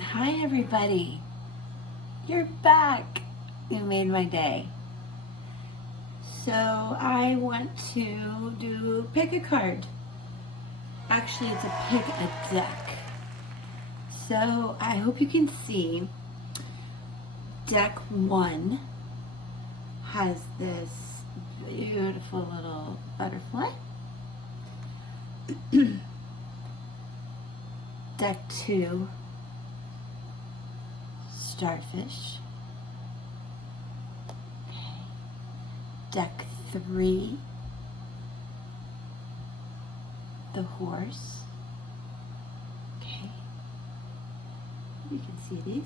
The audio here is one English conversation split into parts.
Hi everybody, you're back. You made my day. So I want to do pick a card. Actually, it's a pick a deck. So I hope you can see deck 1 has this beautiful little butterfly. Deck 2, starfish. Deck 3, the horse. Okay, you can see these.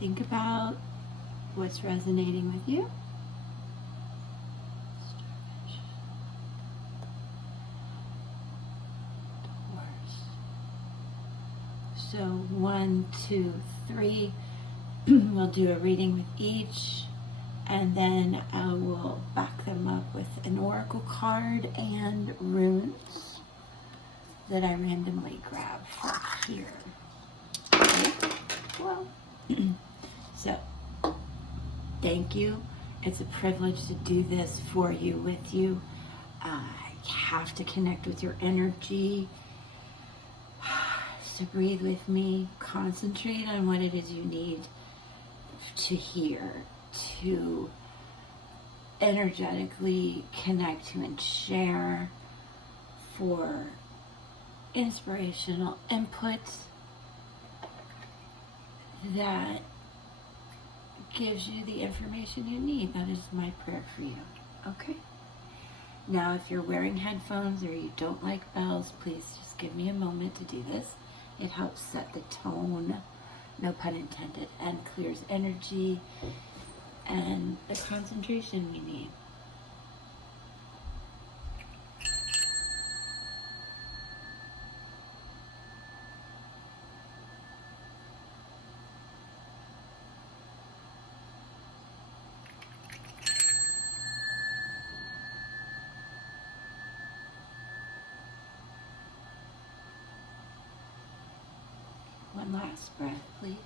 Think about what's resonating with you. Starfish, the horse. So 1, 2, 3. We'll do a reading with each. And then I will back them up with an oracle card and runes that I randomly grab from here. Okay. Well, so thank you. It's a privilege to do this for you, with you. I have to connect with your energy. So breathe with me. Concentrate on what it is you need to hear, to energetically connect to and share, for inspirational input that gives you the information you need. That is my prayer for you. Okay? Now, if you're wearing headphones or you don't like bells, please just give me a moment to do this. It helps set the tone, no pun intended, and clears energy and the concentration we need. One last breath, please.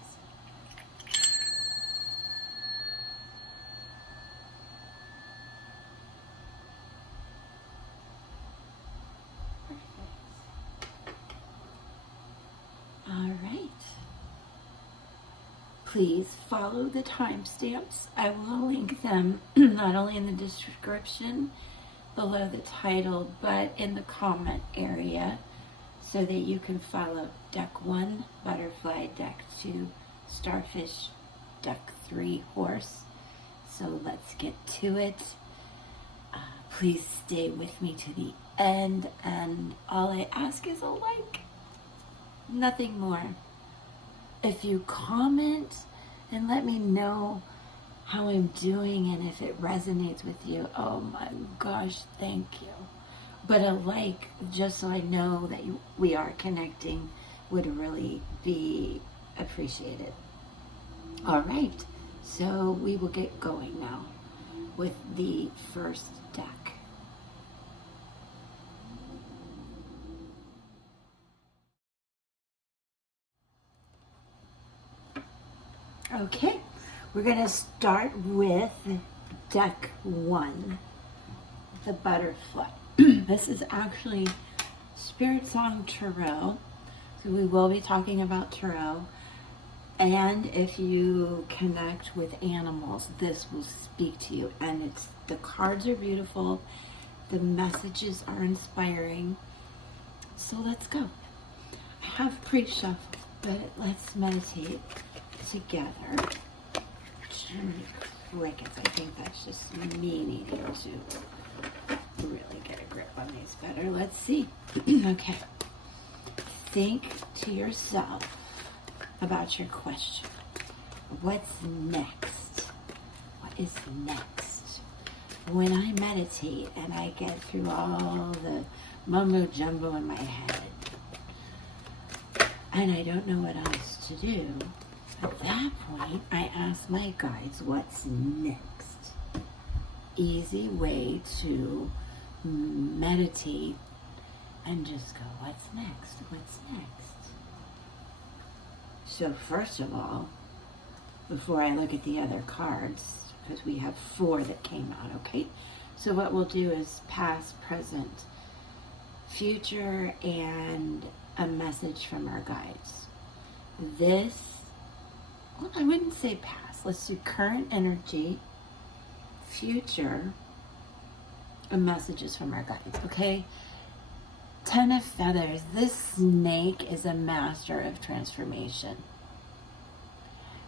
All right. Please follow the timestamps. I will link them not only in the description below the title, but in the comment area, so that you can follow deck 1, butterfly, deck 2, starfish, deck 3, horse. So let's get to it. Please stay with me to the end, and all I ask is a like. Nothing more. If you comment and let me know how I'm doing and if it resonates with you, oh my gosh, thank you. But a like, just so I know that we are connecting, would really be appreciated. All right, so we will get going now with the first deck. Okay, we're going to start with deck 1, the butterfly. This is actually Spiritsong Tarot, so we will be talking about tarot. And if you connect with animals, this will speak to you. And the cards are beautiful, the messages are inspiring. So let's go. I have pre-shuffled, but let's meditate together. Crickets, I think that's just me needing to really get a grip on these better. Let's see. Okay. Think to yourself about your question. What's next? What is next? When I meditate and I get through all the mumbo jumbo in my head and I don't know what else to do, at that point I ask my guides, what's next? Easy way to meditate and just go, what's next? What's next? So first of all, before I look at the other cards, because we have 4 that came out, okay? So what we'll do is past, present, future, and a message from our guides. This, well, I wouldn't say past. Let's do current energy, future, and messages from our guides, okay? 10 of Feathers. This snake is a master of transformation.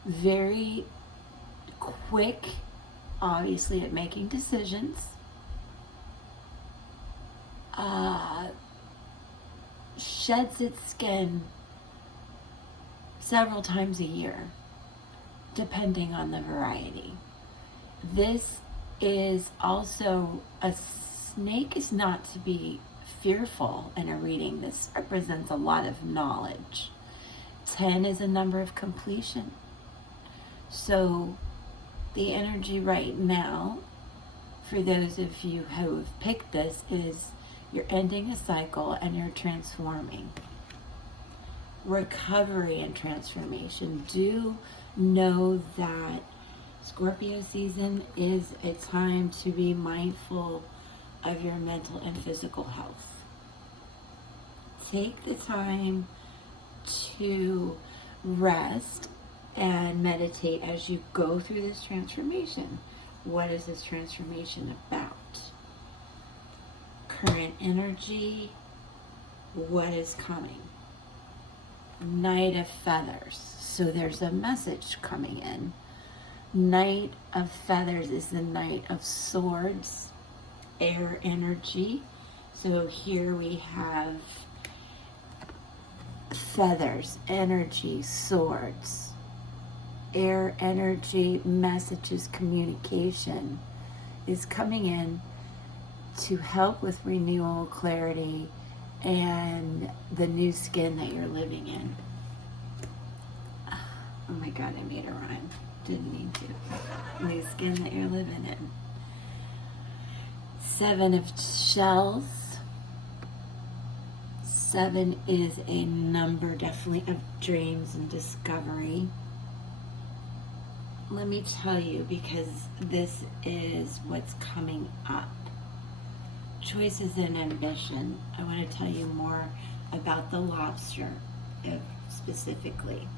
Very quick, obviously, at making decisions. Sheds its skin several times a year, depending on the variety. This is also, a snake is not to be fearful in a reading. This represents a lot of knowledge. 10 is a number of completion. So the energy right now, for those of you who have picked this, is you're ending a cycle and you're transforming. Recovery and transformation. Do know that Scorpio season is a time to be mindful of your mental and physical health. Take the time to rest and meditate as you go through this transformation. What is this transformation about? Current energy, what is coming? Knight of Feathers. So there's a message coming in. Knight of Feathers is the Knight of Swords, air energy. So here we have feathers, energy, swords, air energy, messages, communication is coming in to help with renewal, clarity, and the new skin that you're living in. Oh my God, I made a rhyme. Didn't mean to. New skin that you're living in. 7 of Shells. 7 is a number definitely of dreams and discovery. Let me tell you, because this is what's coming up. Choices and ambition. I want to tell you more about the lobster specifically.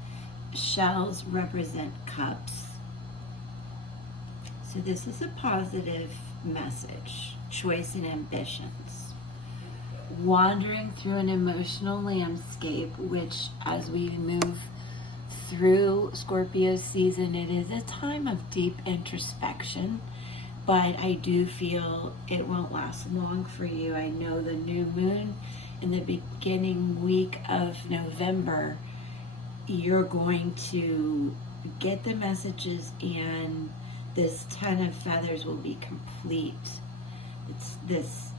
Shells represent cups. So this is a positive message. Choice and ambitions. Wandering through an emotional landscape, which as we move through Scorpio season, it is a time of deep introspection, but I do feel it won't last long for you. I know the new moon in the beginning week of November, you're going to get the messages and this 10 of Feathers will be complete. It's this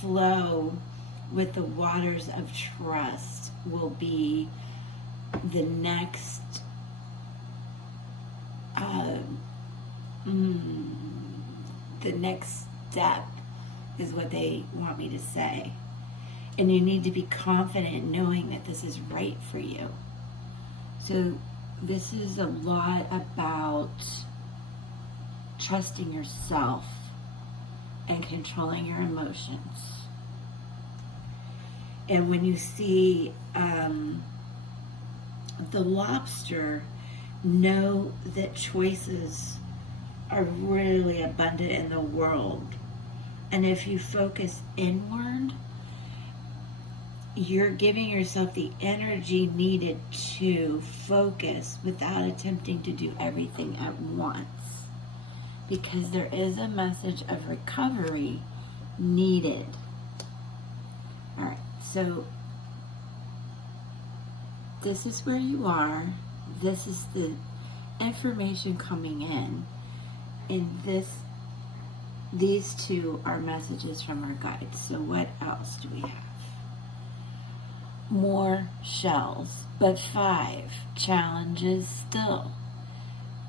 flow with the waters of trust will be the next the next step is what they want me to say. And you need to be confident knowing that this is right for you. So this is a lot about trusting yourself and controlling your emotions. And when you see the lobster, know that choices are really abundant in the world. And if you focus inward, you're giving yourself the energy needed to focus without attempting to do everything at once. Because there is a message of recovery needed. All right, so this is where you are. This is the information coming in. And these two are messages from our guides. So what else do we have? More shells, but 5 challenges still.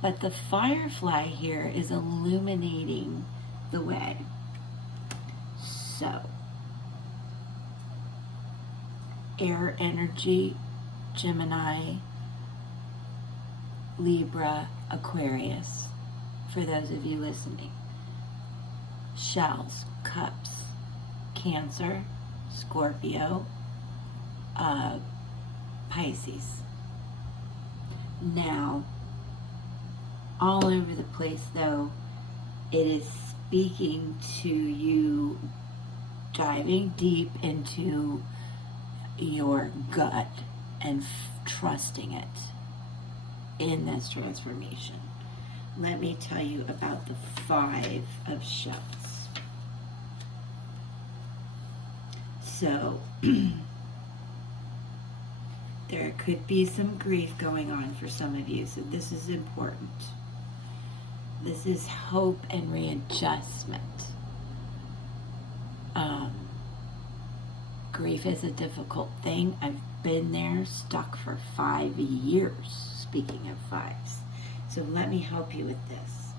But the firefly here is illuminating the way. So, air energy, Gemini, Libra, Aquarius, for those of you listening. Shells, cups, Cancer, Scorpio, Pisces. Now, all over the place though, it is speaking to you diving deep into your gut and trusting it in this transformation. Let me tell you about the 5 of Shells. So, there could be some grief going on for some of you, so this is important. This is hope and readjustment. Grief is a difficult thing. I've been there, stuck for 5 years, speaking of 5s. So let me help you with this.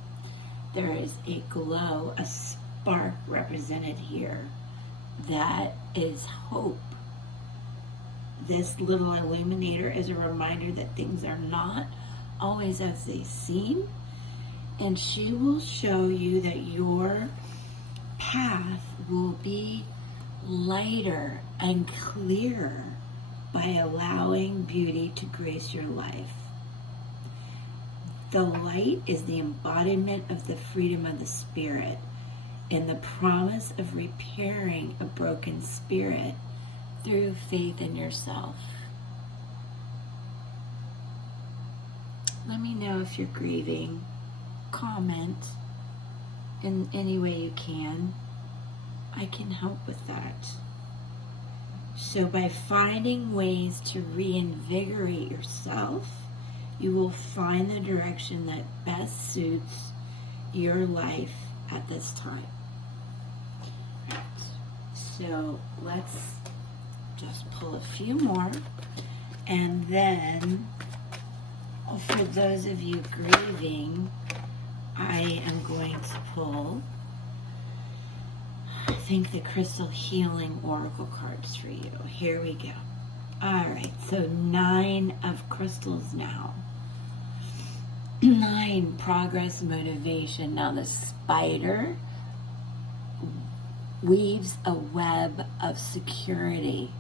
There is a glow, a spark represented here that is hope. This little illuminator is a reminder that things are not always as they seem, and she will show you that your path will be lighter and clearer by allowing beauty to grace your life. The light is the embodiment of the freedom of the spirit and the promise of repairing a broken spirit through faith in yourself. Let me know if you're grieving. Comment in any way you can. I can help with that. So by finding ways to reinvigorate yourself, you will find the direction that best suits your life at this time. Right. So let's just pull a few more, and then for those of you grieving, I am going to pull, I think, the Crystal Healing Oracle cards for you. Here we go. All right, so 9 of crystals now. 9, progress, motivation. Now the spider weaves a web of security.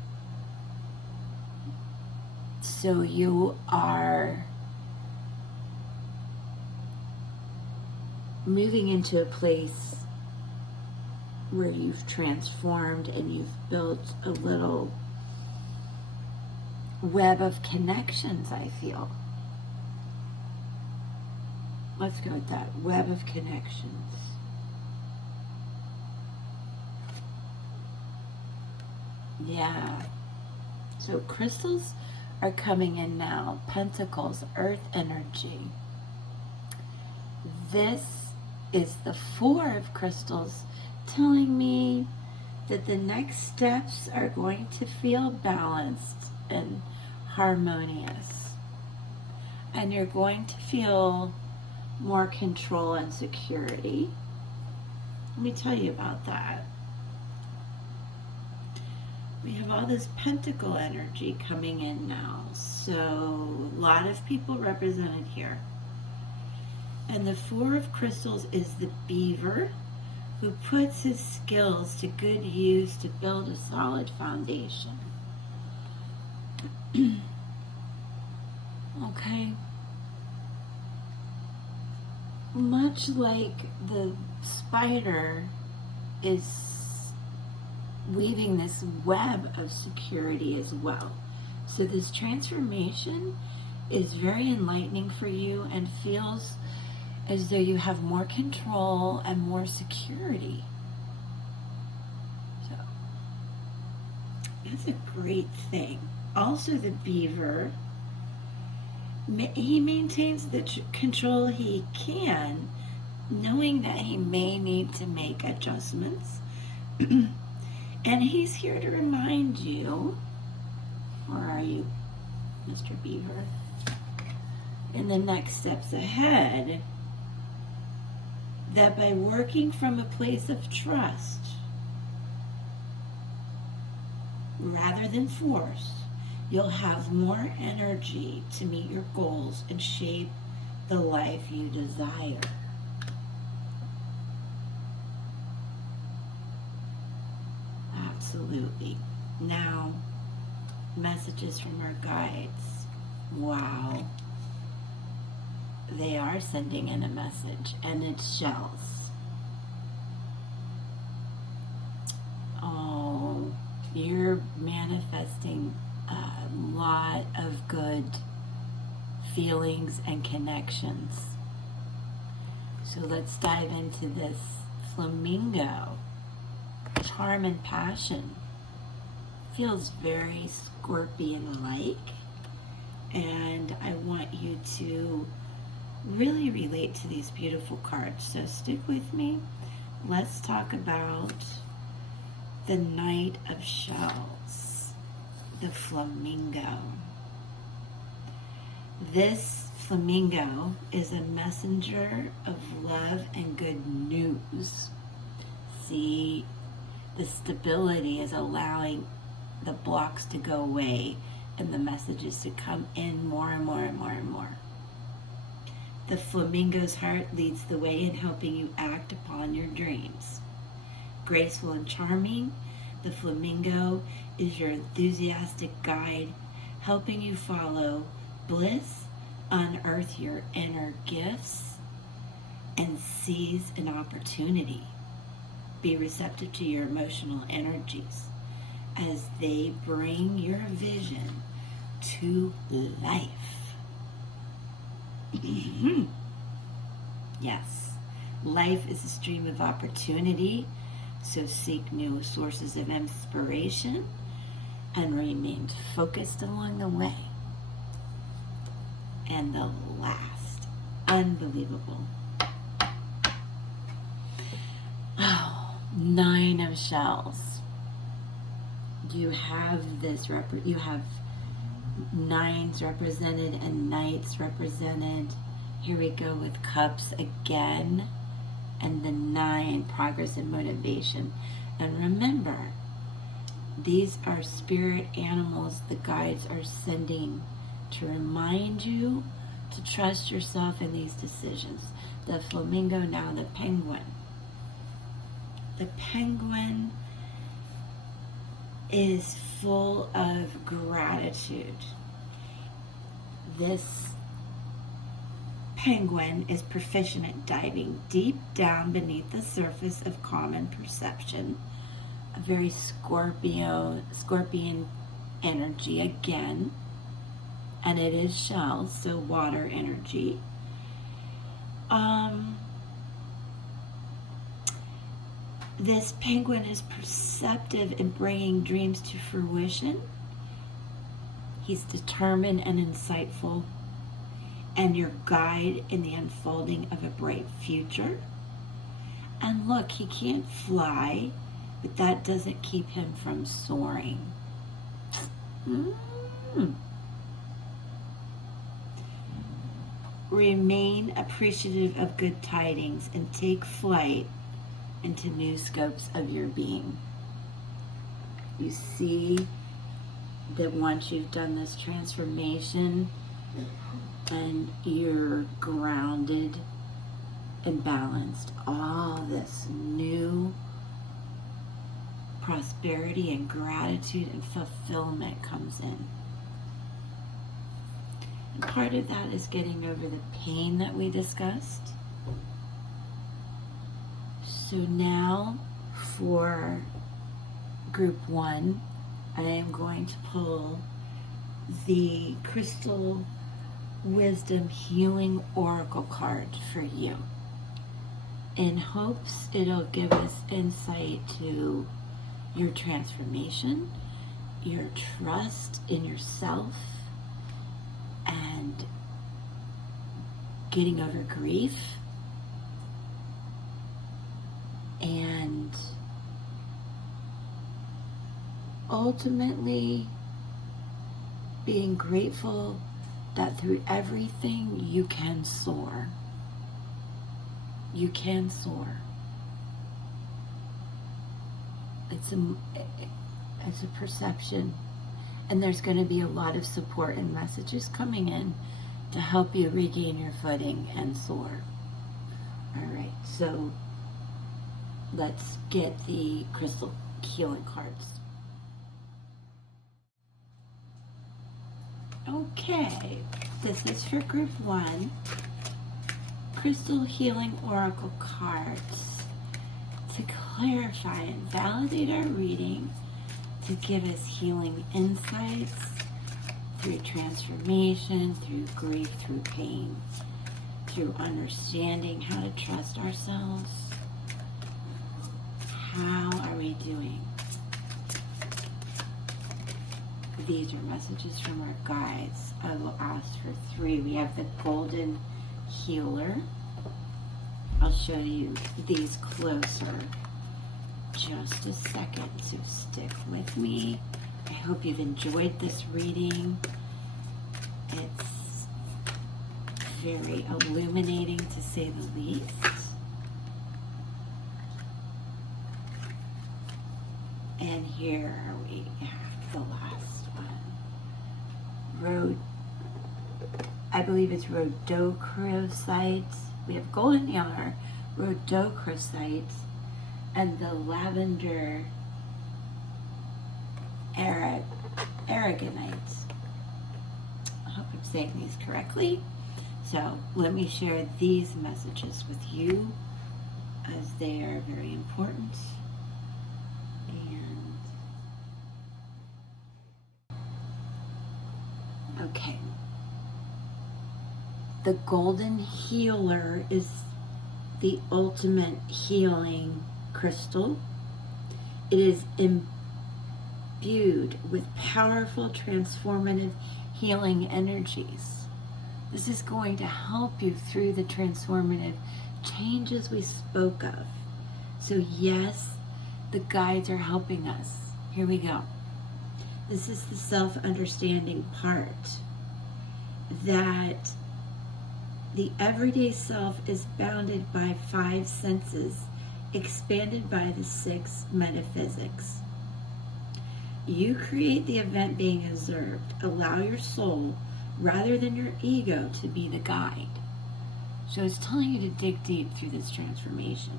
So you are moving into a place where you've transformed and you've built a little web of connections, I feel. Let's go with that. Web of connections. Yeah. So crystals are coming in now. Pentacles, earth energy. This is the 4 of crystals telling me that the next steps are going to feel balanced and harmonious. And you're going to feel more control and security. Let me tell you about that. We have all this pentacle energy coming in now. So a lot of people represented here. And the 4 of crystals is the beaver who puts his skills to good use to build a solid foundation. Okay. Much like the spider is weaving this web of security as well. So this transformation is very enlightening for you and feels as though you have more control and more security. So that's a great thing. Also the beaver, he maintains the control he can, knowing that he may need to make adjustments. And he's here to remind you, where are you, Mr. Beaver, in the next steps ahead, that by working from a place of trust, rather than force, you'll have more energy to meet your goals and shape the life you desire. Absolutely. Now, messages from our guides. Wow. They are sending in a message, and it's shells. Oh, you're manifesting a lot of good feelings and connections. So let's dive into this flamingo. Charm and passion. Feels very scorpion-like. And I want you to really relate to these beautiful cards. So stick with me. Let's talk about the Knight of Shells, the flamingo. This flamingo is a messenger of love and good news. See, the stability is allowing the blocks to go away and the messages to come in more and more and more and more. The flamingo's heart leads the way in helping you act upon your dreams. Graceful and charming, the flamingo is your enthusiastic guide, helping you follow bliss, unearth your inner gifts, and seize an opportunity. Be receptive to your emotional energies as they bring your vision to life. Yes, life is a stream of opportunity, so seek new sources of inspiration and remain focused along the way. And the last, unbelievable. Oh, 9 of Shells. You have this, you have 9s represented and Knights represented. Here we go with Cups again. And the 9, progress and motivation. And remember, these are spirit animals the guides are sending to remind you to trust yourself in these decisions. The flamingo, now the penguin. The penguin is full of gratitude. This penguin is proficient at diving deep down beneath the surface of common perception. A very scorpion energy again. And it is shells, so water energy. This penguin is perceptive in bringing dreams to fruition. He's determined and insightful, and your guide in the unfolding of a bright future. And look, he can't fly, but that doesn't keep him from soaring. Remain appreciative of good tidings and take flight into new scopes of your being. You see that once you've done this transformation and you're grounded and balanced, all this new prosperity and gratitude and fulfillment comes in. And part of that is getting over the pain that we discussed. So now for group 1, I am going to pull the Crystal Wisdom Healing Oracle card for you, in hopes it'll give us insight to your transformation, your trust in yourself, and getting over grief, and ultimately being grateful that through everything you can soar. You can soar. It's a perception, and there's going to be a lot of support and messages coming in to help you regain your footing and soar. All right, so let's get the crystal healing cards. Okay, this is for group 1. Crystal Healing Oracle cards to clarify and validate our reading, to give us healing insights through transformation, through grief, through pain, through understanding how to trust ourselves. How are we doing? These are messages from our guides. I will ask for 3. We have the Golden Healer. I'll show you these closer just a second, so stick with me. I hope you've enjoyed this reading. It's very illuminating, to say the least. And here we have the last one. I believe it's rhodochrosite. We have golden healer, rhodochrosite, and the lavender aragonite. I hope I'm saying these correctly. So let me share these messages with you, as they are very important. Okay. The Golden Healer is the ultimate healing crystal. It is imbued with powerful, transformative healing energies. This is going to help you through the transformative changes we spoke of. So yes, the guides are helping us. Here we go. This is the self-understanding part, that the everyday self is bounded by 5 senses, expanded by the 6 metaphysics. You create the event being observed. Allow your soul, rather than your ego, to be the guide. So it's telling you to dig deep through this transformation.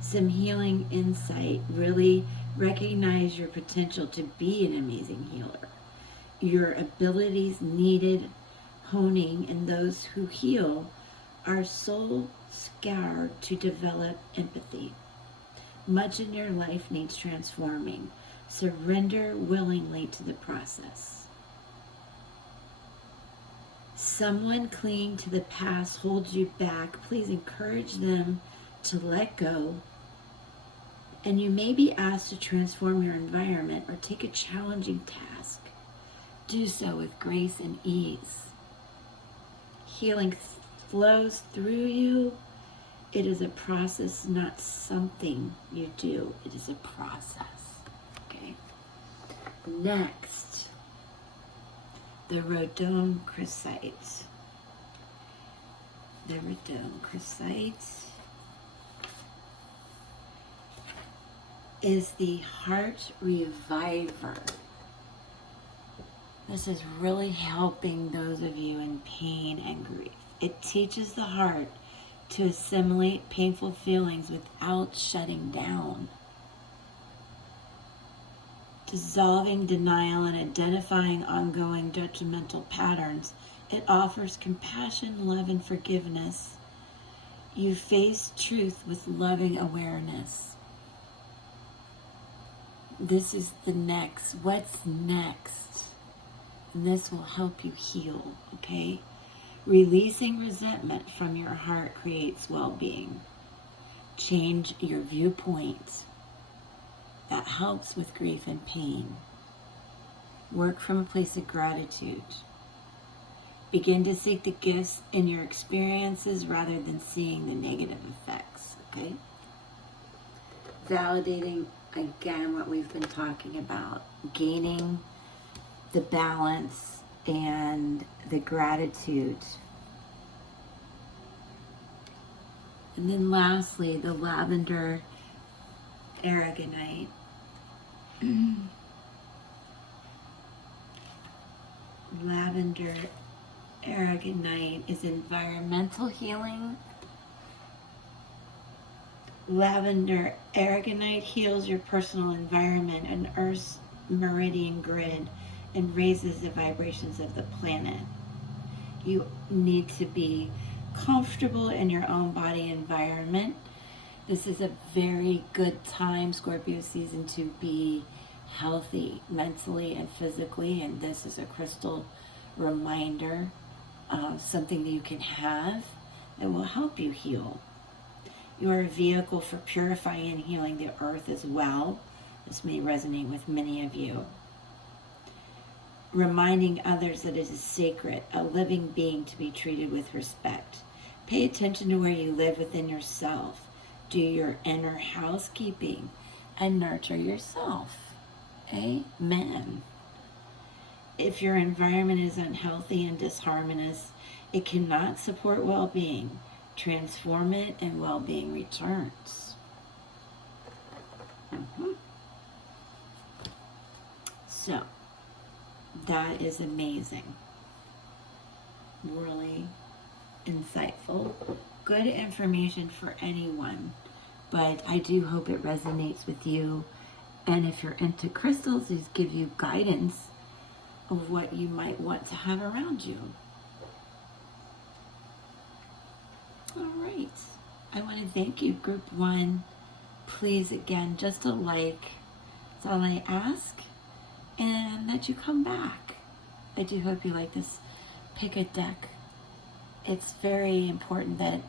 Some healing insight. Really recognize your potential to be an amazing healer. Your abilities needed honing, and those who heal are soul scoured to develop empathy. Much in your life needs transforming. Surrender willingly to the process. Someone clinging to the past holds you back. Please encourage them to let go. And you may be asked to transform your environment or take a challenging task. Do so with grace and ease. Healing flows through you. It is a process, not something you do. It is a process. Okay. Next, the rhodochrosite. The rhodochrosite is the heart reviver. This is really helping those of you in pain and grief. It teaches the heart to assimilate painful feelings without shutting down. Dissolving denial and identifying ongoing detrimental patterns, it offers compassion, love, and forgiveness. You face truth with loving awareness. This is the next. What's next? And this will help you heal, okay? Releasing resentment from your heart creates well-being. Change your viewpoint. That helps with grief and pain. Work from a place of gratitude. Begin to seek the gifts in your experiences rather than seeing the negative effects, okay? Validating, again, what we've been talking about. Gaining the balance and the gratitude. And then lastly, the lavender aragonite. Lavender Aragonite is environmental healing. Lavender aragonite heals your personal environment and Earth's meridian grid and raises the vibrations of the planet. You need to be comfortable in your own body environment. This is a very good time, Scorpio season, to be healthy mentally and physically, and this is a crystal reminder of something that you can have that will help you heal. You are a vehicle for purifying and healing the earth as well. This may resonate with many of you. Reminding others that it is sacred, a living being to be treated with respect. Pay attention to where you live within yourself. Do your inner housekeeping and nurture yourself. Amen. If your environment is unhealthy and disharmonious, it cannot support well-being. Transform it and well-being returns. So, that is amazing. Really insightful. Good information for anyone. But I do hope it resonates with you. And if you're into crystals, these give you guidance of what you might want to have around you. All right. I want to thank you, Group 1. Please, again, just a like. That's all I ask. And that you come back. I do hope you like this pick a deck. It's very important that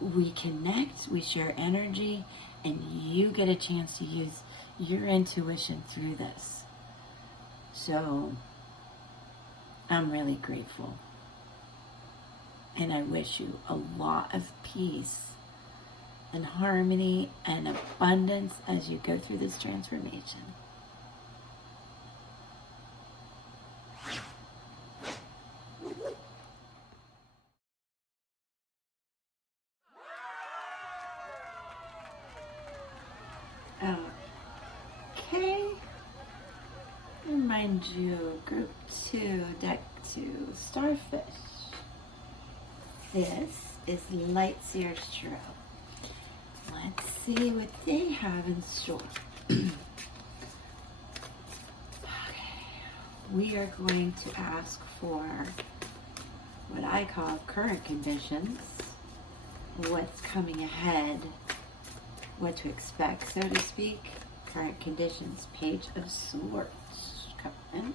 we connect, we share energy, and you get a chance to use your intuition through this. So, I'm really grateful. And I wish you a lot of peace and harmony and abundance as you go through this transformation. Okay. Remind you, Group 2, Deck 2, Starfish. This is Lightseers Tarot. Let's see what they have in store. Okay. We are going to ask for what I call current conditions, what's coming ahead, what to expect, so to speak. Current conditions, Page of Swords. Come in.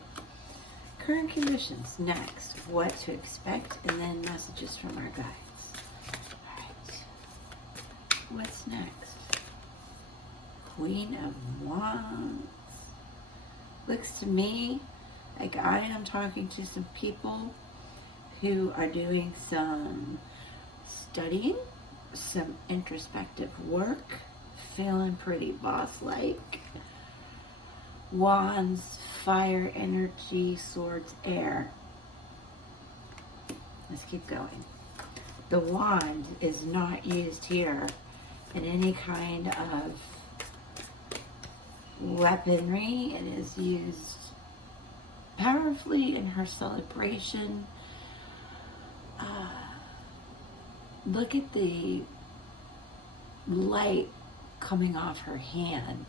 Current conditions. Next, what to expect, and then messages from our guides. All right. What's next? Queen of Wands. Looks to me like I am talking to some people who are doing some studying, some introspective work, feeling pretty boss-like. Wands, fire, energy, swords, air. Let's keep going. The wand is not used here in any kind of weaponry. It is used powerfully in her celebration. Look at the light coming off her hand.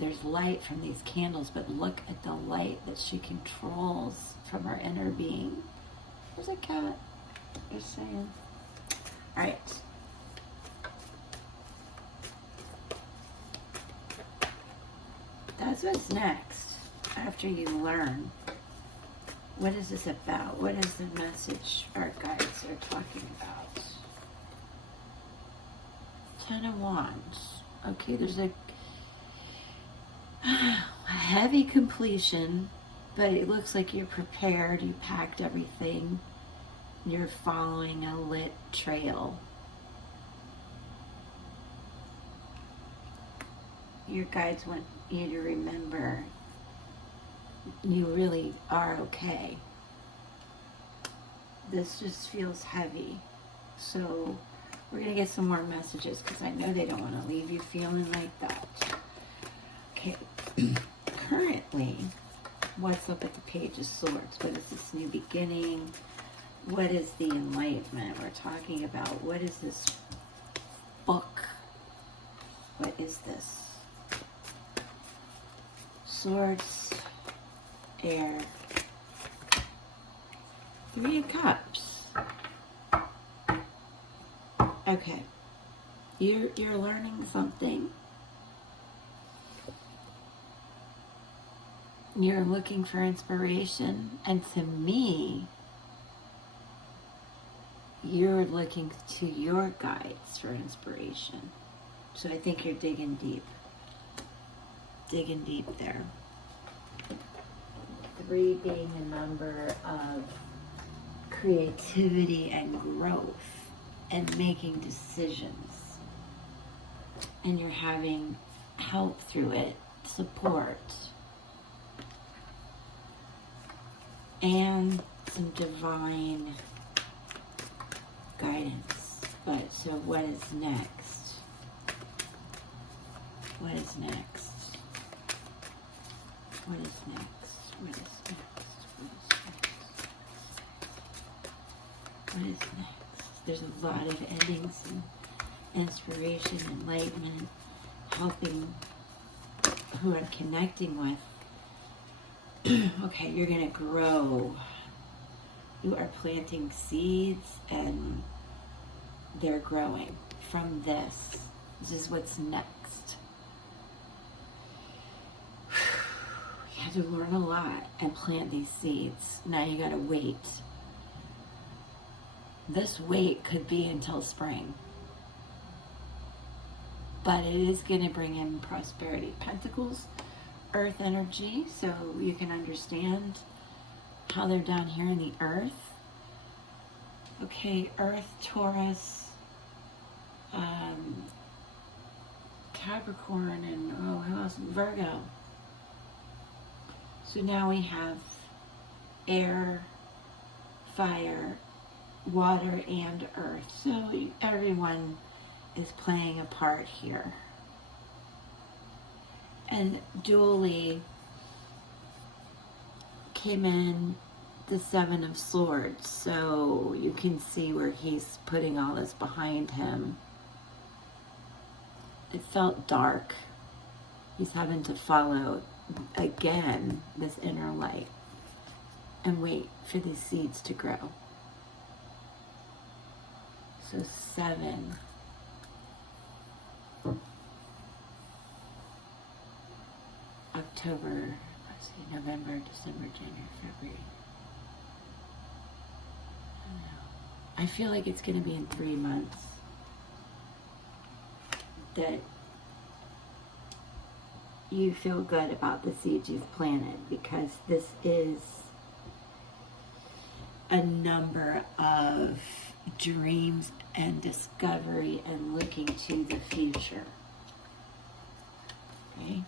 There's light from these candles, but look at the light that she controls from her inner being. There's a cat. Just saying. All right. That's what's next after you learn. What is this about? What is the message our guides are talking about? Ten of Wands. Okay, there's a heavy completion, but it looks like you're prepared. You packed everything. You're following a lit trail. Your guides want you to remember you really are okay. This just feels heavy. So we're going to get some more messages because I know they don't want to leave you feeling like that. Okay. Currently, what's up at the Page of Swords? What is this new beginning? What is the enlightenment we're talking about? What is this book? What is this? Swords, air, 3 of Cups. Okay, you're learning something. You're looking for inspiration, and to me, you're looking to your guides for inspiration. So I think you're digging deep. Digging deep there. 3 being a number of creativity and growth and making decisions. And you're having help through it, support, and some divine guidance. But so what is next? What is next? What is next? What is next? What is next? There's a lot of endings and inspiration, enlightenment, helping who I'm connecting with. Okay, you're going to grow. You are planting seeds and they're growing from this. This is what's next. You had to learn a lot and plant these seeds. Now you got to wait. This wait could be until spring. But it is going to bring in prosperity. Pentacles, earth energy, so you can understand how they're down here in the earth. Okay, earth, Taurus, Capricorn, and who else? Virgo. So now we have air, fire, water, and earth. So everyone is playing a part here. And dually came in the 7 of Swords, so you can see where he's putting all this behind him. It felt dark. He's having to follow again this inner light and wait for these seeds to grow. So 7. October, let's see, November, December, January, February. I don't know. I feel like it's going to be in 3 months that you feel good about the seeds you've planted, because this is a number of dreams and discovery and looking to the future. Okay?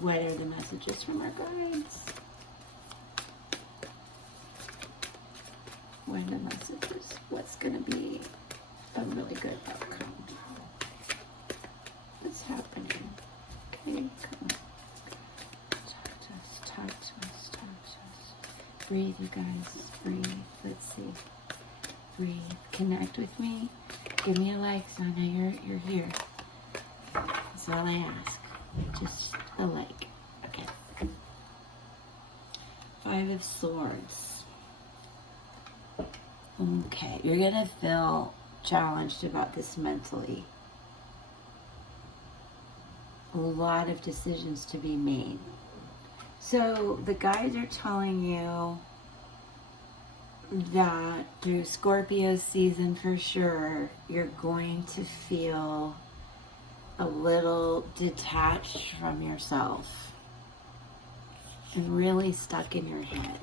What are the messages from our guides? What are the messages? What's going to be a really good outcome? What's happening? Okay, come on. Talk to us, talk to us, talk to us. Breathe, you guys. Breathe. Let's see. Breathe. Connect with me. Give me a like so I know you're here. That's all I ask. Just a like. Okay. 5 of Swords. Okay, you're gonna feel challenged about this mentally. A lot of decisions to be made. So the guides are telling you that through Scorpio season for sure, you're going to feel a little detached from yourself and really stuck in your head.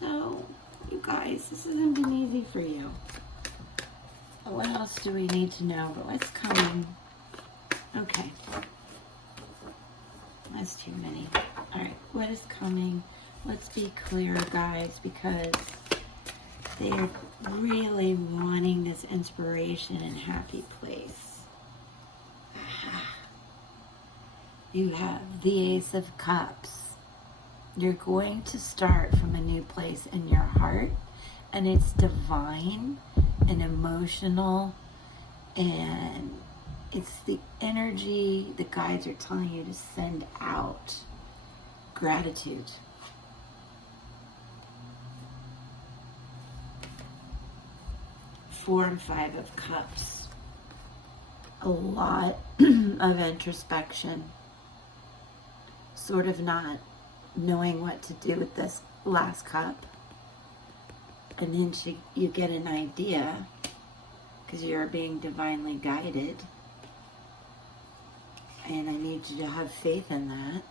So, you guys, this hasn't been easy for you. What else do we need to know about what's coming? Okay. That's too many. Alright, what is coming? Let's be clear, guys, because they're really wanting this inspiration and happy place. You have the Ace of Cups. You're going to start from a new place in your heart, and it's divine and emotional, and it's the energy the guides are telling you to send out. Gratitude. Four and Five of Cups. A lot of introspection. Sort of not knowing what to do with this last cup. And then you get an idea, because you're being divinely guided. And I need you to have faith in that.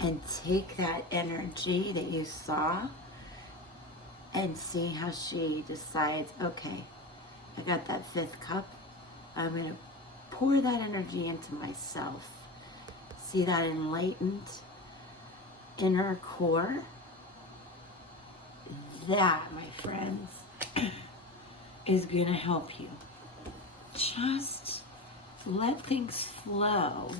And take that energy that you saw and see how she decides, okay, I got that fifth cup. I'm going to pour that energy into myself. See that enlightened inner core? That, my friends, is going to help you. Just let things flow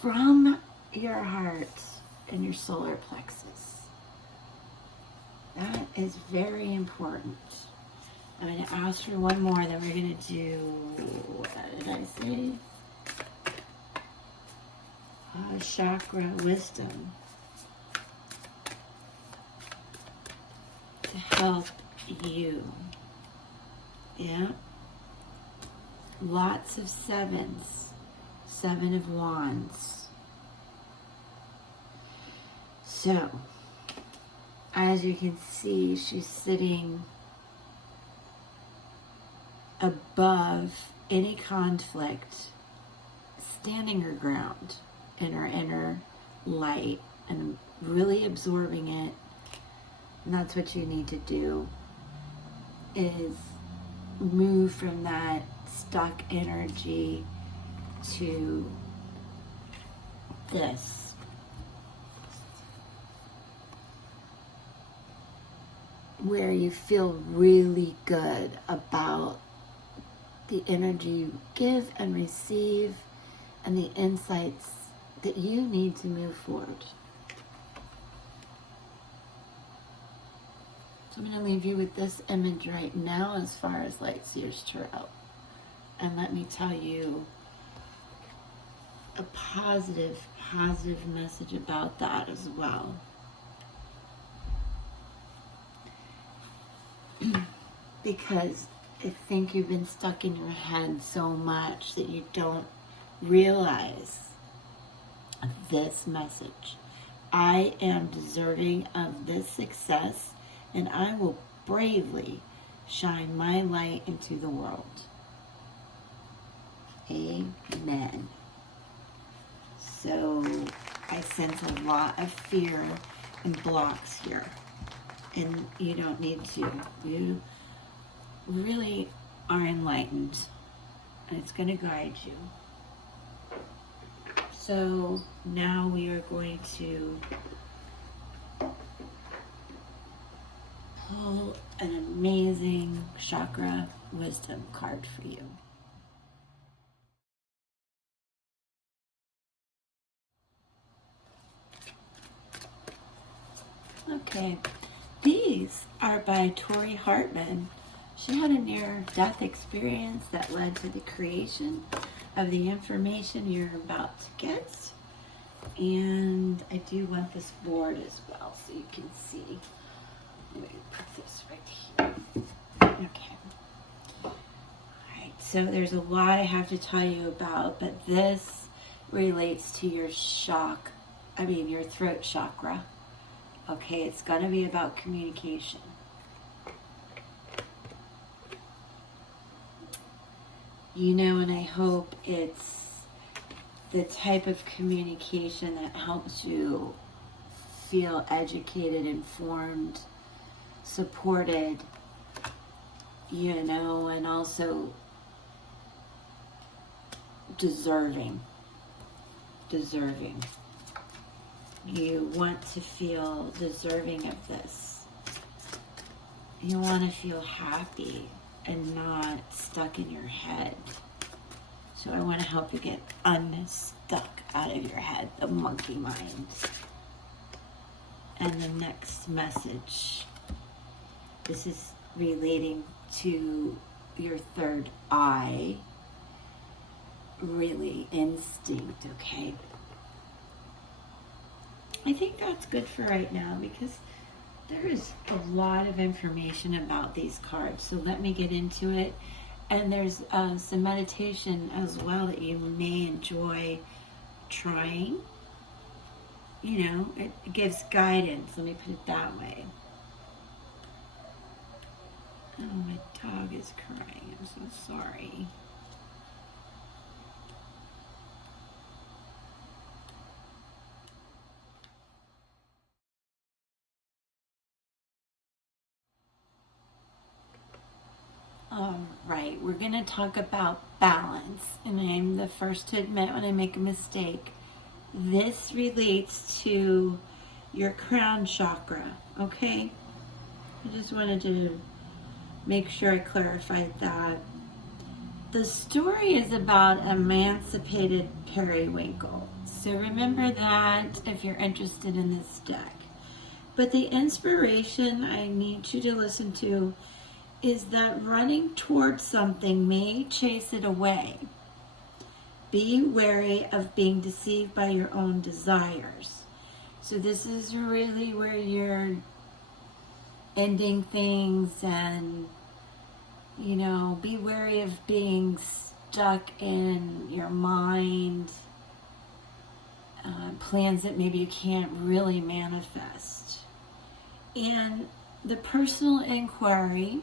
from your heart and your solar plexus. That is very important. I'm going to ask for one more, then we're going to do, what did I say? Chakra wisdom to help you. Yeah. Lots of sevens. Seven of Wands. So, as you can see, she's sitting above any conflict, standing her ground in her inner light and really absorbing it. And that's what you need to do, is move from that stuck energy to this. Where you feel really good about the energy you give and receive and the insights that you need to move forward. So I'm going to leave you with this image right now as far as Lightseers Tarot. And let me tell you a positive message about that as well. Because I think you've been stuck in your head so much that you don't realize this message. I am deserving of this success, and I will bravely shine my light into the world. Amen. So I sense a lot of fear and blocks here, and you don't need to. You really are enlightened, and it's going to guide you. So now we are going to pull an amazing chakra wisdom card for you. Okay, these are by Tori Hartman. She had a near-death experience that led to the creation of the information you're about to get. And I do want this board as well so you can see. Let me put this right here. Okay. Alright, so there's a lot I have to tell you about, but this relates to your your throat chakra. Okay, it's going to be about communication. You know, and I hope it's the type of communication that helps you feel educated, informed, supported, you know, and also deserving. You want to feel deserving of this. You want to feel happy and not stuck in your head. So I want to help you get unstuck out of your head, the monkey mind. And the next message, this is relating to your third eye, really instinct, okay? I think that's good for right now because there is a lot of information about these cards. So let me get into it. And there's some meditation as well that you may enjoy trying. You know, it gives guidance. Let me put it that way. Oh, my dog is crying. I'm so sorry. All right, we're going to talk about balance. And I'm the first to admit when I make a mistake. This relates to your crown chakra, okay? I just wanted to make sure I clarified that. The story is about emancipated periwinkle. So remember that if you're interested in this deck. But the inspiration I need you to listen to is that running towards something may chase it away. Be wary of being deceived by your own desires. So this is really where you're ending things and, you know, be wary of being stuck in your mind, plans that maybe you can't really manifest. And the personal inquiry,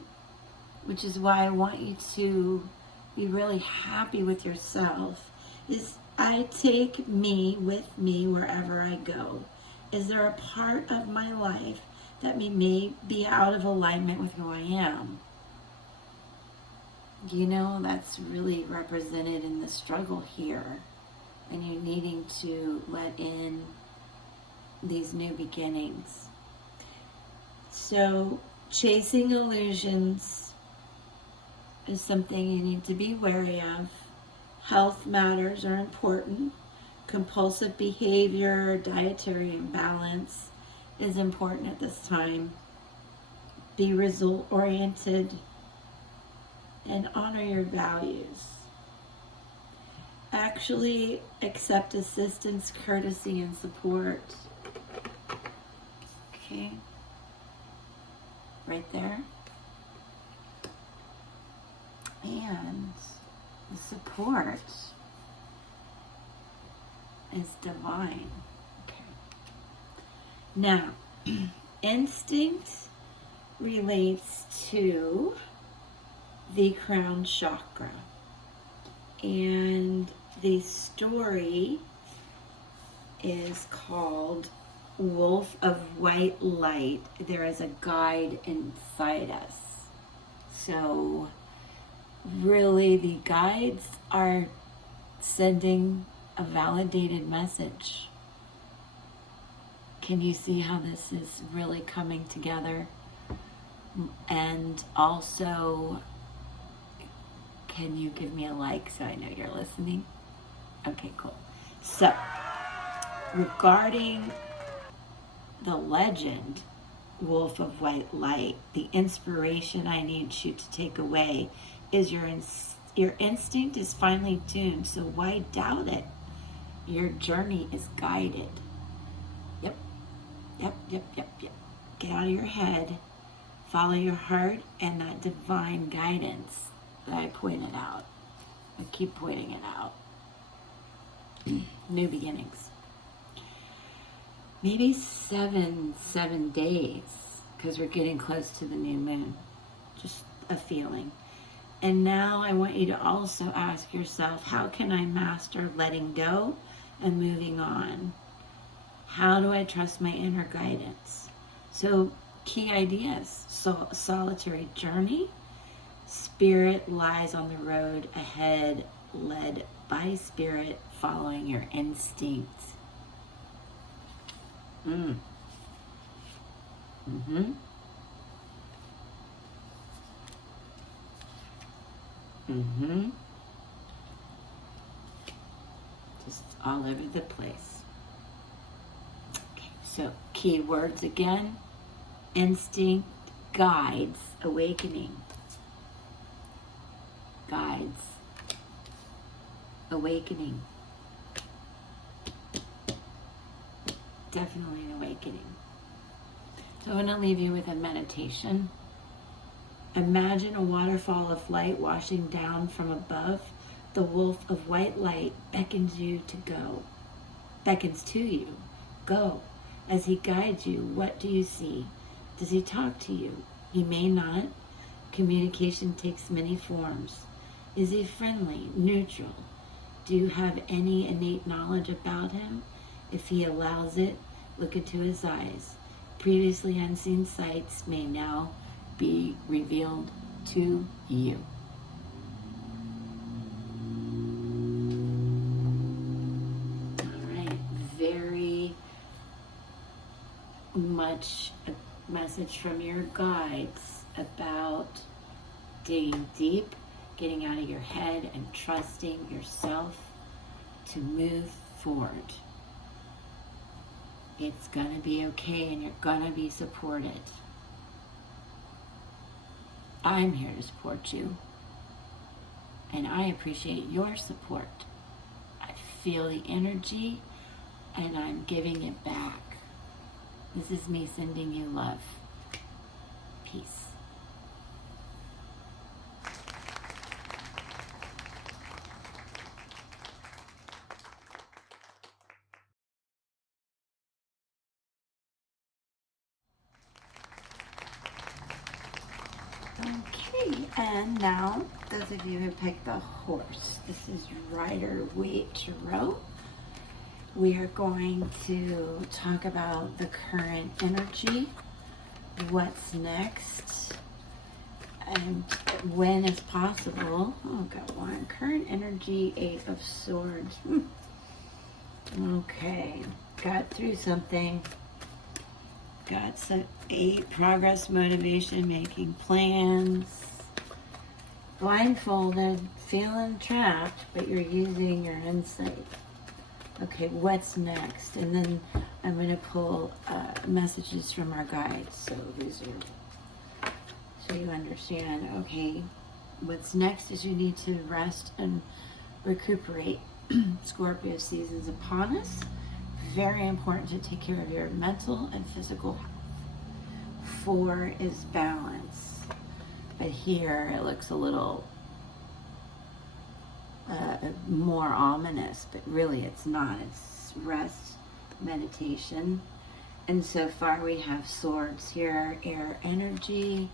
which is why I want you to be really happy with yourself, is I take me with me wherever I go. Is there a part of my life that may be out of alignment with who I am? You know, that's really represented in the struggle here. And you needing to let in these new beginnings. So, chasing illusions is something you need to be wary of. Health matters are important. Compulsive behavior, dietary imbalance is important at this time. Be result-oriented and honor your values. Actually accept assistance, courtesy, and support. Okay. Right there. And the support is divine. Okay. Now, instinct relates to the crown chakra. And the story is called Wolf of White Light. There is a guide inside us. So really the guides are sending a validated message. Can you see how this is really coming together? And also, can you give me a like so I know you're listening? Okay, cool. So, regarding the legend, Wolf of White Light, the inspiration I need you to take away is your instinct is finely tuned, so why doubt it? Your journey is guided. Yep. Get out of your head, follow your heart, and that divine guidance that I pointed out. I keep pointing it out. New beginnings. Maybe seven days, because we're getting close to the new moon. Just a feeling. And now I want you to also ask yourself, how can I master letting go and moving on? How do I trust my inner guidance? So, key ideas. So, solitary journey. Spirit lies on the road ahead, led by spirit, following your instinct. all over the place. Okay, so keywords again: instinct, guides, awakening. Guides, awakening. Definitely an awakening. So I want to leave you with a meditation. Imagine a waterfall of light washing down from above. The wolf of white light beckons to you. Go. As he guides you, what do you see? Does he talk to you? He may not. Communication takes many forms. Is he friendly, neutral? Do you have any innate knowledge about him? If he allows it, look into his eyes. Previously unseen sights may now be revealed to you. All right, very much a message from your guides about digging deep, getting out of your head and trusting yourself to move forward. It's going to be okay and you're going to be supported. I'm here to support you. And I appreciate your support. I feel the energy and I'm giving it back. This is me sending you love. Peace. Okay, and now those of you who picked the horse, this is Rider Waite. We are going to talk about the current energy, what's next, and when is possible. Oh, got one. Current energy, 8 of Swords. Okay, got through something. Got some 8, progress, motivation, making plans, blindfolded, feeling trapped, but you're using your insight. Okay, what's next? And then I'm going to pull messages from our guides. So these are, so you understand, okay, what's next is you need to rest and recuperate. Scorpio season's upon us. Very important to take care of your mental and physical health. 4 is balance, but here it looks a little more ominous, but really it's not. It's rest, meditation. And so far we have Swords here, air energy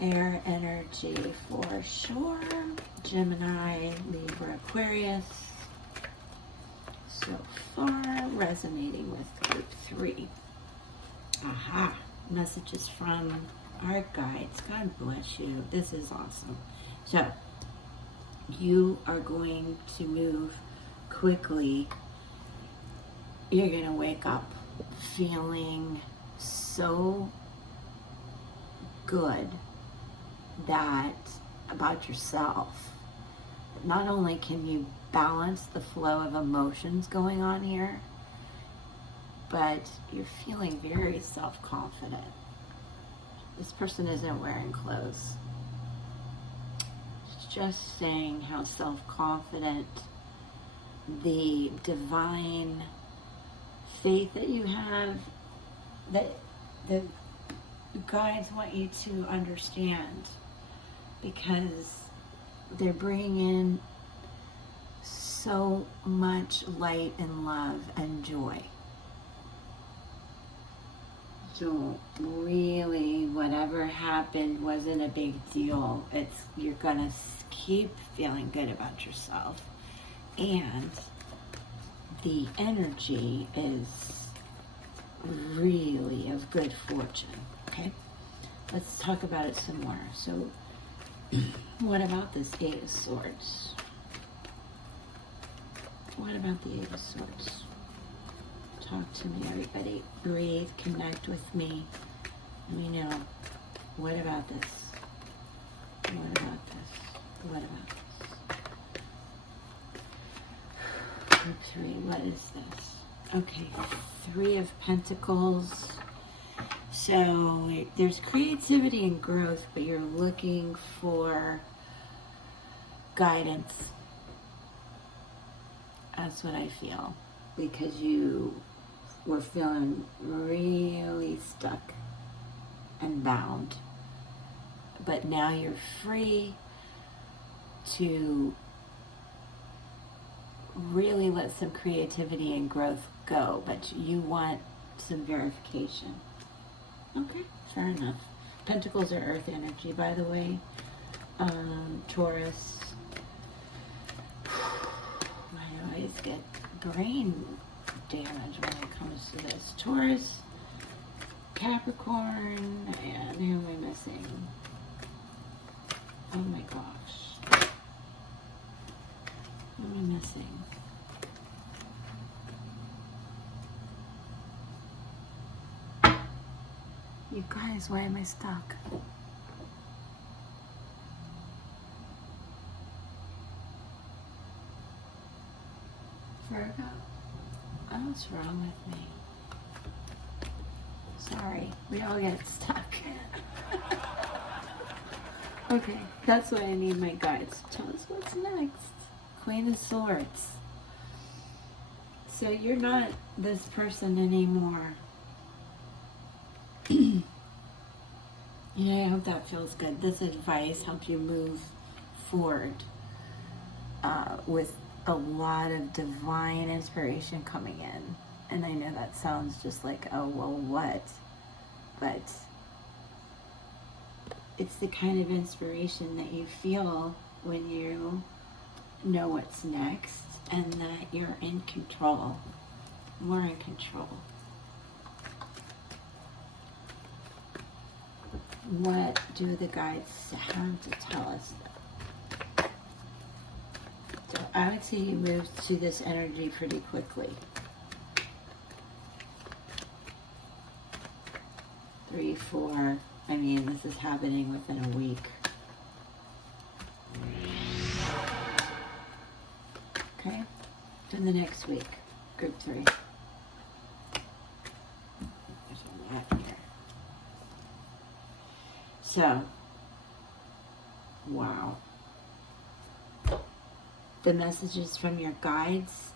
for sure. Gemini, Libra, Aquarius. So far, resonating with group 3. Aha, messages from our guides. God bless you. This is awesome. So, you are going to move quickly. You're going to wake up feeling so good about yourself. Not only can you balance the flow of emotions going on here, but you're feeling very self-confident. This person isn't wearing clothes. It's just saying how self-confident, the divine faith that you have, that the guides want you to understand, because they're bringing in so much light and love and joy. So really, whatever happened wasn't a big deal. You're gonna keep feeling good about yourself, and the energy is really of good fortune. Okay, let's talk about it some more. So, what about this 8 of Swords? What about the 8 of Swords? Talk to me, everybody. Breathe, connect with me. Let me know. What about this? What about this? What about this? Group 3, what is this? Okay, 3 of Pentacles. So there's creativity and growth, but you're looking for guidance. That's what I feel, because you were feeling really stuck and bound. But now you're free to really let some creativity and growth go, but you want some verification. Okay, fair enough. Pentacles are earth energy, by the way. Taurus. I always get brain damage when it comes to this. Taurus, Capricorn, and who am I missing? Oh my gosh. Who am I missing? You guys, why am I stuck? Virgo? Oh, what's wrong with me? Sorry, we all get stuck. Okay, that's why I need my guides. Tell us what's next. Queen of Swords. So you're not this person anymore. I hope that feels good. This advice helps you move forward with a lot of divine inspiration coming in. And I know that sounds just like, oh, well, what? But it's the kind of inspiration that you feel when you know what's next and that you're in control, more in control. What do the guides have to tell us? So I would say you move to this energy pretty quickly. 3, 4. I mean, this is happening within a week. Okay, to the next week, group 3. There's a lot here. So, wow. The messages from your guides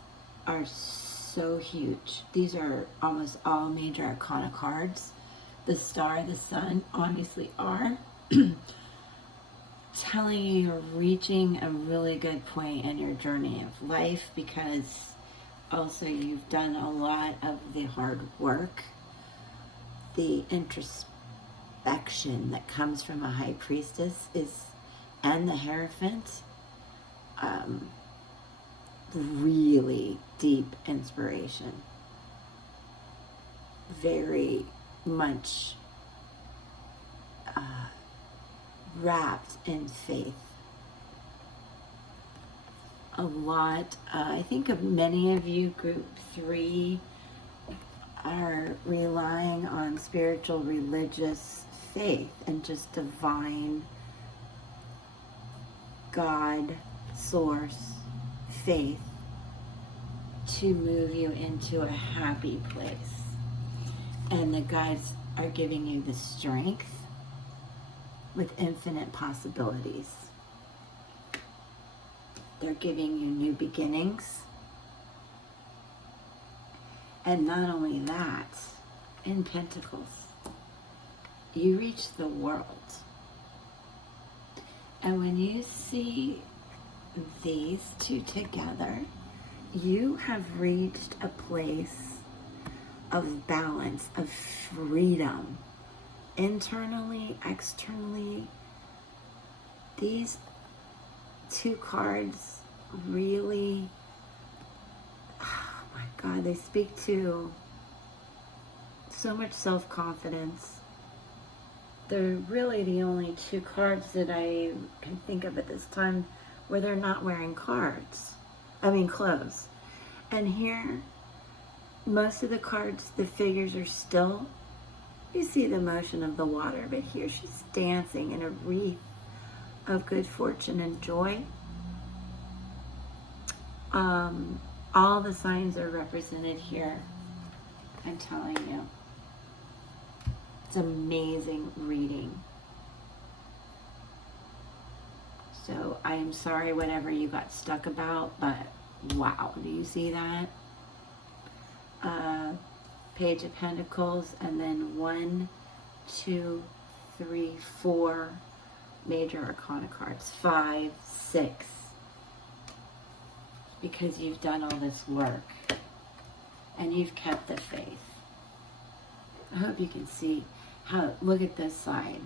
are so huge. These are almost all major arcana cards. The star, the sun, obviously are telling you you're reaching a really good point in your journey of life, because also you've done a lot of the hard work, the introspection that comes from a high priestess and the Hierophant, really deep inspiration, very much wrapped in faith. A lot, I think of many of you, group 3, are relying on spiritual, religious faith and just divine God, source, faith to move you into a happy place. And the guides are giving you the strength with infinite possibilities. They're giving you new beginnings. And not only that, in Pentacles, you reach the world. And when you see these two together, you have reached a place of balance, of freedom, internally, externally. These two cards really, oh my God, they speak to so much self-confidence. They're really the only two cards that I can think of at this time where they're not wearing clothes. And here, most of the cards, the figures are still, you see the motion of the water, but here she's dancing in a wreath of good fortune and joy. All the signs are represented here. I'm telling you. It's amazing reading. So I am sorry whatever you got stuck about, but wow, do you see that? Page of Pentacles, and then 1, 2, 3, 4 major arcana cards, 5, 6, because you've done all this work and you've kept the faith. I hope you can see how, look at this side,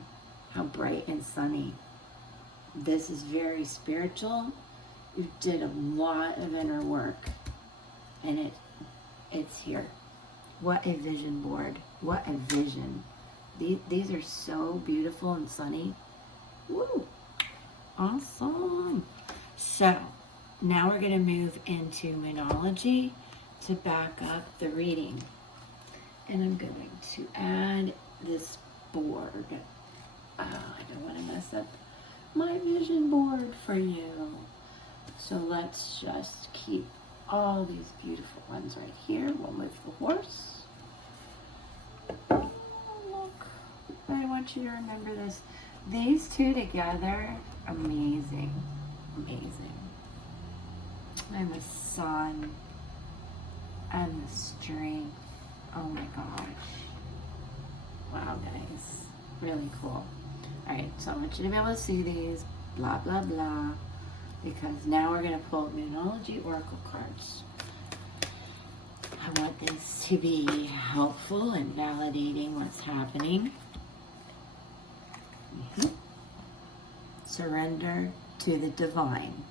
how bright and sunny. This is very spiritual. You did a lot of inner work, and it's here. What a vision board. What a vision. These are so beautiful and sunny. Woo! Awesome. So, now we're going to move into Moonology to back up the reading. And I'm going to add this board. I don't want to mess up my vision board for you. So let's just keep all these beautiful ones right here. We'll move the horse. Oh, look. I want you to remember this. These two together, amazing. Amazing. And the sun and the strength. Oh my gosh. Wow, guys. Really cool. Alright, so I want you to be able to see these. Blah, blah, blah. Because now we're going to pull Moonology Oracle cards. I want this to be helpful in validating what's happening. Surrender to the divine.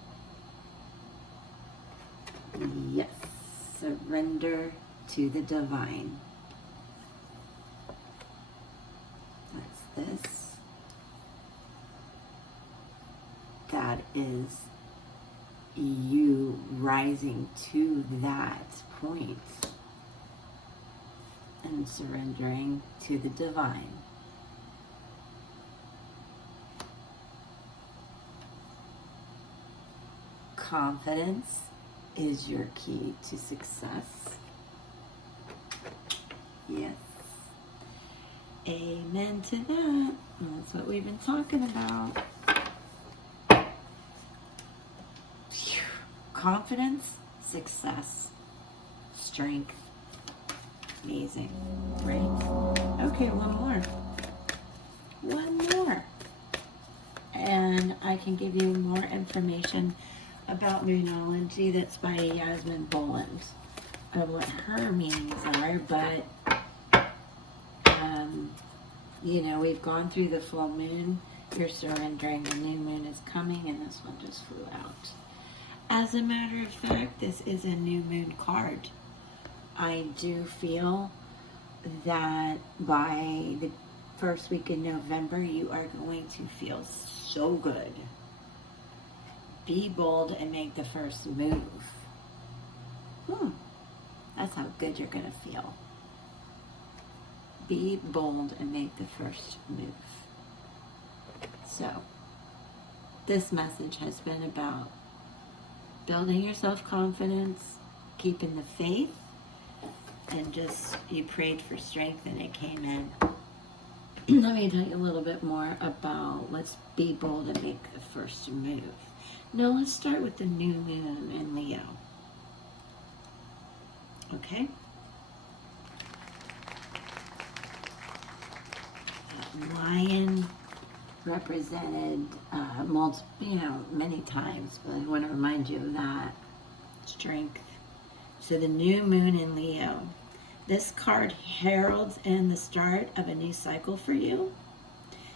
Yes, surrender to the divine. What's this? That is you rising to that point and surrendering to the divine. Confidence is your key to success. Yes. Amen to that. That's what we've been talking about. Confidence, success, strength. Amazing, right? Okay, one more. One more. And I can give you more information about Moonology that's by Yasmin Boland of what her meanings are, but you know, we've gone through the full moon. You're surrendering. The new moon is coming, and this one just flew out. As a matter of fact, this is a new moon card. I do feel that by the first week in November, you are going to feel so good. Be bold and make the first move. That's how good you're going to feel. Be bold and make the first move. So, this message has been about building your self-confidence, keeping the faith, and just, you prayed for strength and it came in. Let me tell you a little bit more about let's be bold and make the first move. Now let's start with the new moon in Leo. Okay? Lion represented many times, but I want to remind you of that. Strength. So the new moon in Leo. This card heralds in the start of a new cycle for you.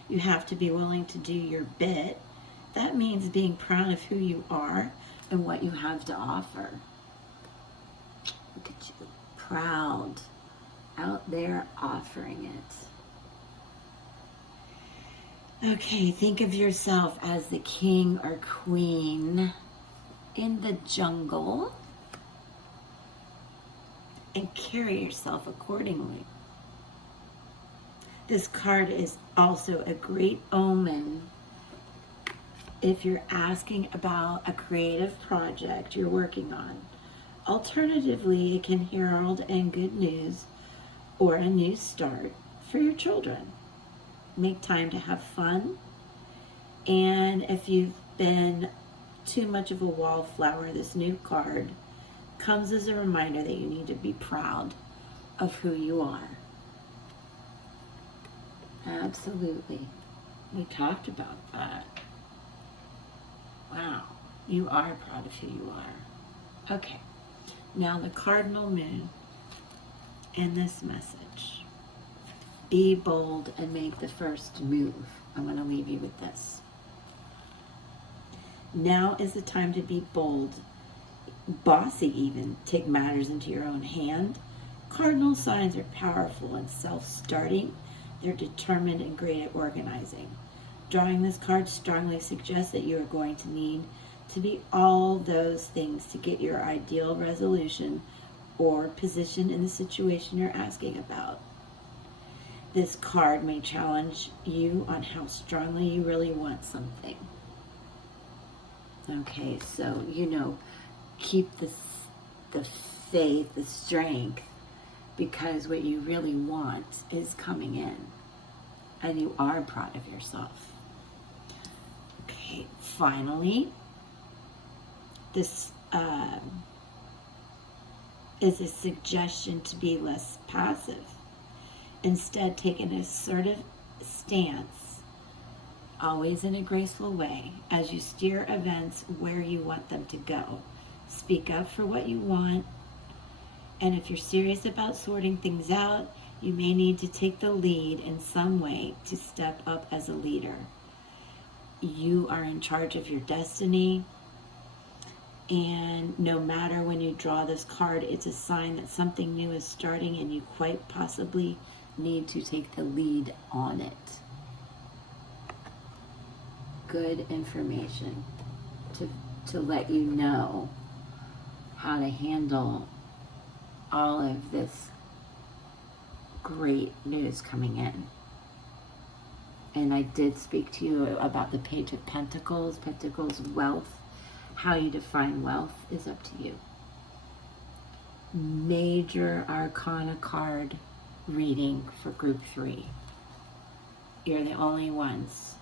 You have to be willing to do your bit. That means being proud of who you are and what you have to offer. Look at you. Proud. Out there offering it. Okay, think of yourself as the king or queen in the jungle and carry yourself accordingly. This card is also a great omen if you're asking about a creative project you're working on. Alternatively, it can herald in good news or a new start for your children. Make time to have fun. And if you've been too much of a wallflower, this new card comes as a reminder that you need to be proud of who you are. Absolutely. We talked about that. Wow. You are proud of who you are. Okay. Now the cardinal moon in this message. Be bold and make the first move. I'm going to leave you with this. Now is the time to be bold, bossy even. Take matters into your own hand. Cardinal signs are powerful and self-starting. They're determined and great at organizing. Drawing this card strongly suggests that you are going to need to be all those things to get your ideal resolution or position in the situation you're asking about. This card may challenge you on how strongly you really want something. Okay, so, keep the faith, the strength, because what you really want is coming in, and you are proud of yourself. Okay, finally, this is a suggestion to be less passive. Instead, take an assertive stance, always in a graceful way, as you steer events where you want them to go. Speak up for what you want, and if you're serious about sorting things out, you may need to take the lead in some way to step up as a leader. You are in charge of your destiny, and no matter when you draw this card, it's a sign that something new is starting and you quite possibly need to take the lead on it. Good information to let you know how to handle all of this great news coming in. And I did speak to you about the Page of Pentacles, wealth. How you define wealth is up to you. Major Arcana card reading for Group 3. You're the only ones.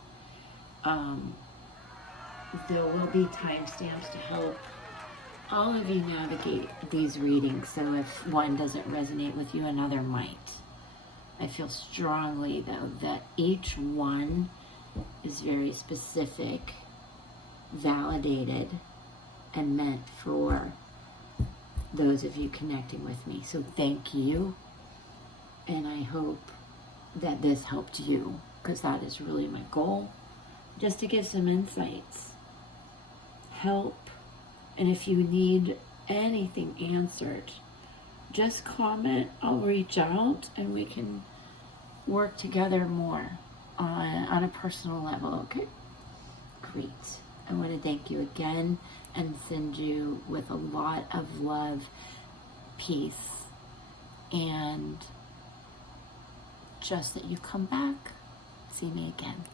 There will be timestamps to help all of you navigate these readings, so if one doesn't resonate with you, another might. I feel strongly, though, that each one is very specific, validated, and meant for those of you connecting with me. So thank you, and I hope that this helped you, because that is really my goal, just to give some insights, help, and if you need anything answered, just comment. I'll reach out and we can work together more on a personal level, okay? Great. I want to thank you again and send you with a lot of love, peace, and just that you come back, see me again.